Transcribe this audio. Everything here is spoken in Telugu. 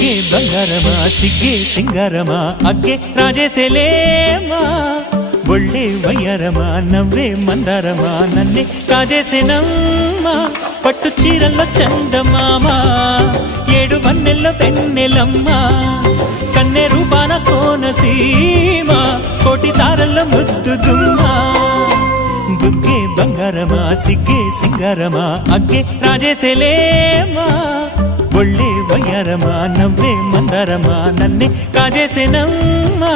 బుగ్గే బంగారమా సిగ్గే సింగారమా అగ్గే రాజేసేలేమా ఒళ్ళే వయ్యారమా నవ్వే మందారమా నన్నే కాజేసేనమ్మా పట్టు చీరల్లో చందమామా ఏడు వన్నెల్లో వెన్నెలమ్మా కన్నె రూపాన కోనసీమ కోటి తారల్లో ముద్దుదుమ్మా బుగ్గే బంగారమా సిగ్గే సింగారమా అగ్గే రాజేసేలేమా ఒళ్ళే వయ్యారమా నవ్వే మందారమా నన్నే కాజేసేనమ్మా